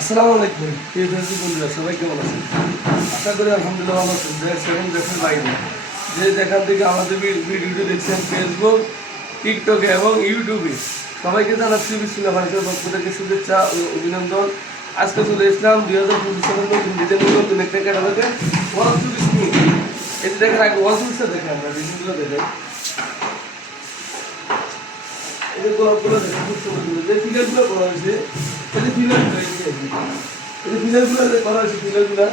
আসসালামু আলাইকুম প্রিয় দর্শক বন্ধুরা, সবাই কেমন আছেন? আশা করি আলহামদুলিল্লাহ ভালো আছেন। দেশ এবং দেশের বাইরে যে যেখান থেকে আমাদের ভিডিওটি দেখছেন, ফেসবুক, টিকটকে এবং ইউটিউবে, সবাইকে জানাচ্ছি বিসমিল্লাহ ফার্নিচার পক্ষ থেকে শুভেচ্ছা ও অভিনন্দন। আজকে চলে এসলাম 2025 সালের নতুন একটা ক্যাটালগে ওয়াল চুরিশ নিয়ে। এই যে দেখেন, আগে ওয়াল চুরিশটা দেখেন, আমরা ডিজাইনগুলো দেখেন, এই যে গোলাপগুলো দেখেন, খুব সুন্দর যে ফিগারগুলো করা হয়েছে, এই যে ফিগারগুলো এই যে ফিলারগুলো করা হয়েছে, ফিলারগুলো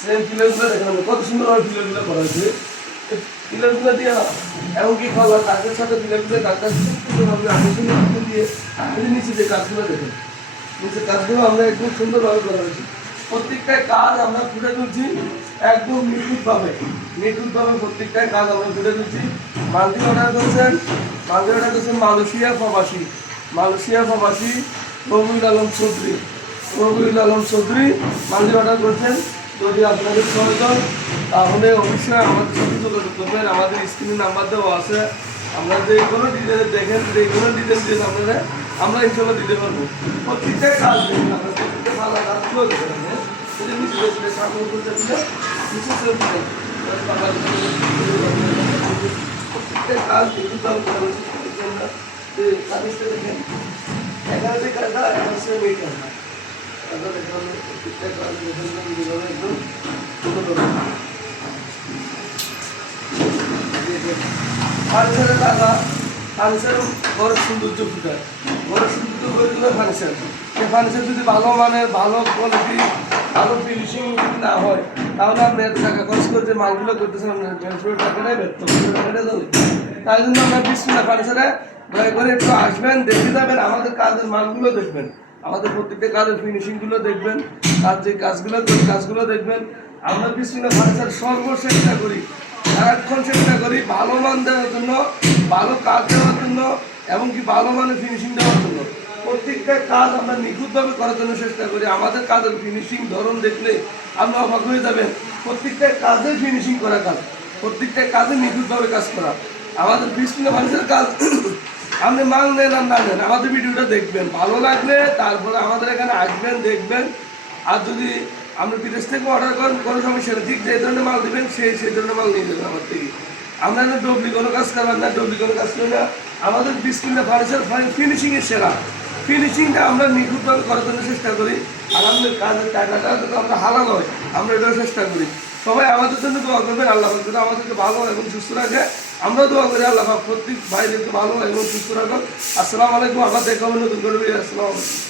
সেম ফিলারগুলো দেখেন কত সুন্দরভাবে ফিলারগুলো করা হয়েছে। ফিলারগুলো দিয়ে এমনকি খাওয়ার কাজের সাথে ফিলারগুলো কাজটা সুন্দরভাবে আকর্ষণীয় দিয়ে নিচে যে কাজগুলো দেখেন, নিচে কাজগুলো আমরা একদম সুন্দরভাবে করা হয়েছে। প্রত্যেকটা কাজ আমরা ফুটে তুলছি একদম নিখুঁতভাবে প্রত্যেকটা কাজ আমরা ফুটে তুলছি। মাল্টি অর্ডার করছেন মালয়েশিয়া প্রবাসী রবিউল আলম চৌধুরী মাল্টি অর্ডার করছেন। যদি আপনাদের প্রয়োজন তাহলে অবশ্যই আমাদের সাথে যোগাযোগ করবেন। আমাদের স্ক্রিনে নাম্বার দেওয়া আছে, আমরা যে কোনো ডিটেলস দেখেন, যে কোনো ডিটেলস দিয়ে আপনারা আমরা ইনশাল্লাহ দিতে পারবো। প্রত্যেকটা কাজ দেখবেন, আমরা প্রত্যেকটা ভালো কাজগুলো দেখবেন, প্রত্যেকটা কাজ দেখেন, 11টি কাজটা আছে মেয়েটা ফার্নিচারের টাকা, ফার্নিচার বড় সৌন্দর্য ফুটায়, বড় সৌন্দর্য করে তোলে ফার্নিচার। সেই ফার্নিচার যদি ভালো মানের, ভালো কোয়ালিটি, ভালো ফিনিশিং না হয়, তাহলে আপনি এত টাকা খরচ করে যে মালগুলো করতেছেন টাকাটাই ব্যর্থ, টাকাটা চলে। তাই জন্য আমরা বিসমিল্লাহ ফার্নিচারে দয়া করে একটু আসবেন, দেখে যাবেন, আমাদের কাজের মালগুলো দেখবেন, আমাদের প্রত্যেকটা কাজের ফিনিশিংগুলো দেখবেন, আর যে কাজগুলো দেখবেন। আমরা বিসমিল্লাহ ফার্নিচার সর্বচেষ্টা করি, সারাক্ষণ চেষ্টা করি ভালো মান দেওয়ার জন্য, ভালো কাজ দেওয়ার জন্য, এমনকি ভালো মানের ফিনিশিং দেওয়ার জন্য। প্রত্যেকটা কাজ আমরা নিখুঁতভাবে করার জন্য চেষ্টা করি। আমাদের কাজের ফিনিশিং ধরন দেখলে আপনি অবাক হয়ে যাবেন। প্রত্যেকটা কাজে ফিনিশিং করা কাজ, প্রত্যেকটা কাজে নিখুঁতভাবে কাজ করা। আমাদের বিসমিল্লাহ ফার্নিচার কাজ আপনি মাল নেন আর না নেন, আমাদের ভিডিওটা দেখবেন, ভালো লাগলে তারপরে আমাদের এখানে আসবেন, দেখবেন। আর যদি আপনি বিদেশ থেকে অর্ডার করেন, কোনো সমস্যা নেই, ঠিক যে ধরনের মাল দেবেন সেই ধরনের মাল নিয়ে যাবেন আমার থেকে। আমরা না ডবলি কোনো কাজ করবেন না, ডবলি কোনো কাজ করি না। আমাদের বিসমিল্লাহ ফার্নিচার ফিনিশিংয়ের সেরা, ফিনিশিংটা আমরা নিখুঁতভাবে করার জন্য চেষ্টা করি। আর আমাদের কাজের টাকাটা যাতে আমরা হালাল হয়, আমরা এটাও চেষ্টা করি। সবাই আমাদের জন্য দোয়া করবেন, আল্লাহ যদি আমাদেরকে ভালো এবং সুস্থ রাখে। আমরা দোয়া করি আল্লাহ প্রত্যেক ভাইদেরকে ভালো এবং সুস্থ রাখুন। আসসালামু আলাইকুম, আবার দেখা হবে নতুন করে। আসসালামু আলাইকুম।